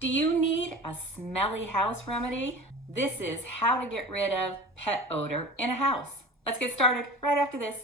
Do you need a smelly house remedy? This is how to get rid of pet odor in a house. Let's get started right after this.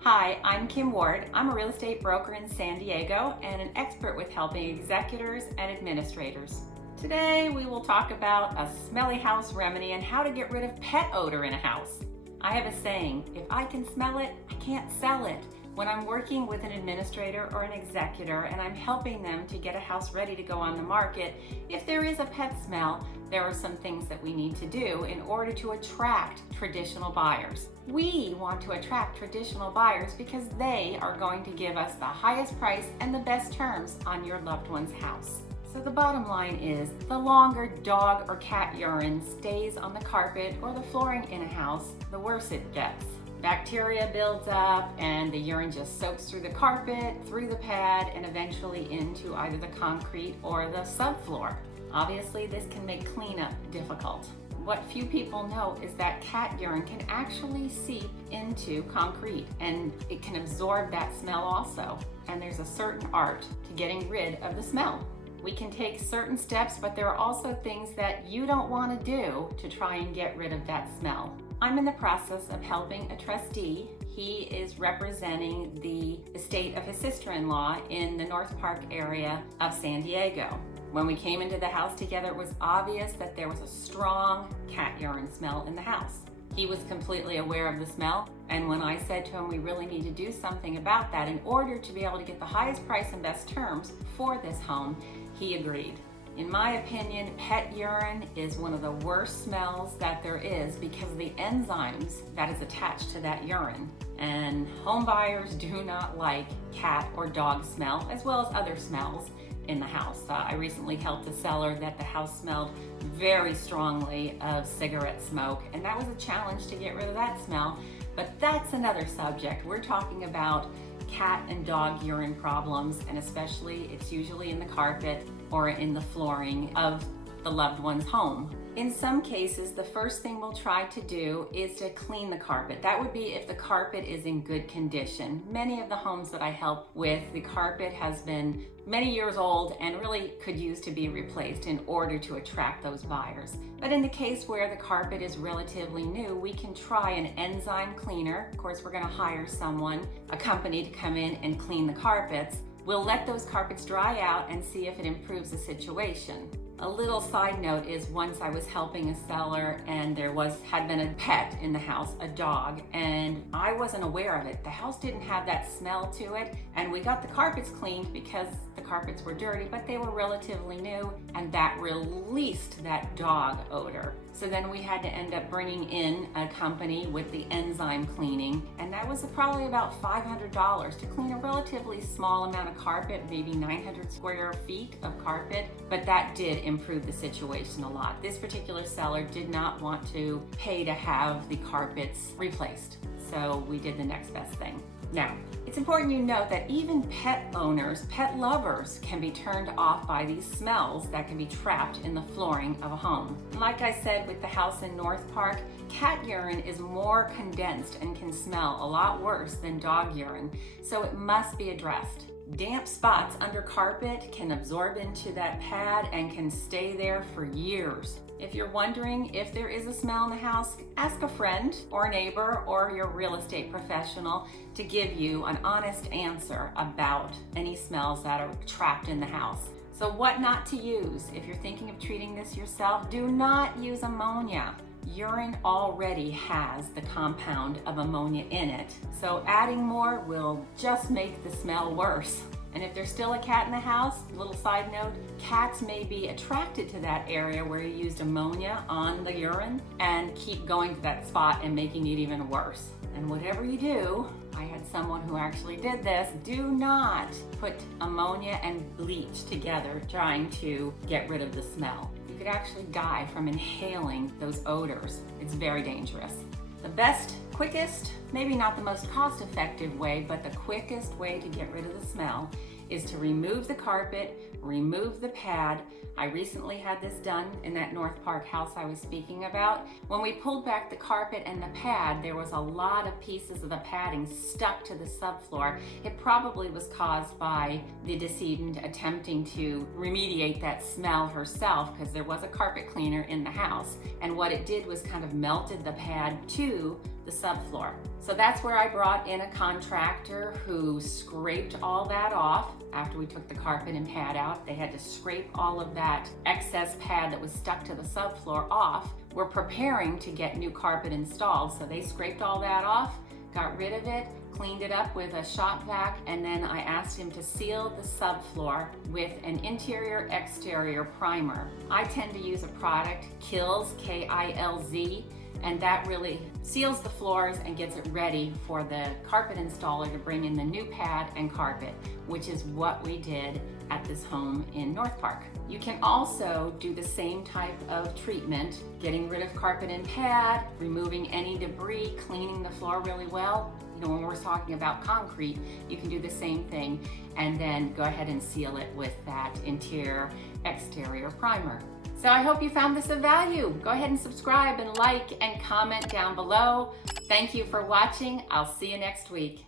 Hi, I'm Kim Ward. I'm a real estate broker in San Diego and an expert with helping executors and administrators. Today we will talk about a smelly house remedy and how to get rid of pet odor in a house. I have a saying, if I can smell it, I can't sell it. When I'm working with an administrator or an executor and I'm helping them to get a house ready to go on the market, if there is a pet smell, there are some things that we need to do in order to attract traditional buyers. We want to attract traditional buyers because they are going to give us the highest price and the best terms on your loved one's house. So the bottom line is, the longer dog or cat urine stays on the carpet or the flooring in a house, the worse it gets. Bacteria builds up and the urine just soaks through the carpet, through the pad, and eventually into either the concrete or the subfloor. Obviously, this can make cleanup difficult. What few people know is that cat urine can actually seep into concrete and it can absorb that smell also. And there's a certain art to getting rid of the smell. We can take certain steps, but there are also things that you don't want to do to try and get rid of that smell. I'm in the process of helping a trustee. He is representing the estate of his sister-in-law in the North Park area of San Diego. When we came into the house together, it was obvious that there was a strong cat urine smell in the house. He was completely aware of the smell, and when I said to him we really need to do something about that in order to be able to get the highest price and best terms for this home, he agreed. In my opinion, pet urine is one of the worst smells that there is because of the enzymes that is attached to that urine. And home buyers do not like cat or dog smell, as well as other smells in the house. I recently helped a seller that the house smelled very strongly of cigarette smoke, and that was a challenge to get rid of that smell. But that's another subject. We're talking about cat and dog urine problems, and especially it's usually in the carpet or in the flooring of the loved one's home. In some cases, the first thing we'll try to do is to clean the carpet. That would be if the carpet is in good condition. Many of the homes that I help with, the carpet has been many years old and really could use to be replaced in order to attract those buyers. But in the case where the carpet is relatively new, we can try an enzyme cleaner. Of course, we're going to hire someone, a company, to come in and clean the carpets. We'll let those carpets dry out and see if it improves the situation. A little side note is, once I was helping a seller and there had been a pet in the house, a dog, and I wasn't aware of it. The house didn't have that smell to it, and we got the carpets cleaned because the carpets were dirty, but they were relatively new, and that released that dog odor. So then we had to end up bringing in a company with the enzyme cleaning, and that was probably about $500 to clean a relatively small amount of carpet, maybe 900 square feet of carpet, but that did improve the situation a lot. This particular seller did not want to pay to have the carpets replaced, so we did the next best thing. Now, it's important you note that even pet owners, pet lovers, can be turned off by these smells that can be trapped in the flooring of a home. Like I said with the house in North Park, cat urine is more condensed and can smell a lot worse than dog urine, so it must be addressed. Damp spots under carpet can absorb into that pad and can stay there for years. If you're wondering if there is a smell in the house, ask a friend or a neighbor or your real estate professional to give you an honest answer about any smells that are trapped in the house. So what not to use? If you're thinking of treating this yourself, do not use ammonia. Urine already has the compound of ammonia in it, so adding more will just make the smell worse. And if there's still a cat in the house, little side note, cats may be attracted to that area where you used ammonia on the urine and keep going to that spot and making it even worse. And whatever you do, I had someone who actually did this, do not put ammonia and bleach together trying to get rid of the smell. You could actually die from inhaling those odors. It's very dangerous. The best, quickest, maybe not the most cost-effective way, but the quickest way to get rid of the smell is to remove the carpet, remove the pad. I recently had this done in that North Park house I was speaking about. When we pulled back the carpet and the pad, there was a lot of pieces of the padding stuck to the subfloor. It probably was caused by the decedent attempting to remediate that smell herself, because there was a carpet cleaner in the house. And what it did was kind of melted the pad to the subfloor. So that's where I brought in a contractor who scraped all that off. After we took the carpet and pad out, they had to scrape all of that excess pad that was stuck to the subfloor off. We're preparing to get new carpet installed, so they scraped all that off, got rid of it, cleaned it up with a shop vac, and then I asked him to seal the subfloor with an interior exterior primer. I tend to use a product, Kilz, K-I-L-Z, and that really seals the floors and gets it ready for the carpet installer to bring in the new pad and carpet, which is what we did at this home in North Park. You can also do the same type of treatment, getting rid of carpet and pad, removing any debris, cleaning the floor really well. You know, when we're talking about concrete, you can do the same thing and then go ahead and seal it with that interior exterior primer. So I hope you found this of value. Go ahead and subscribe and like and comment down below. Thank you for watching. I'll see you next week.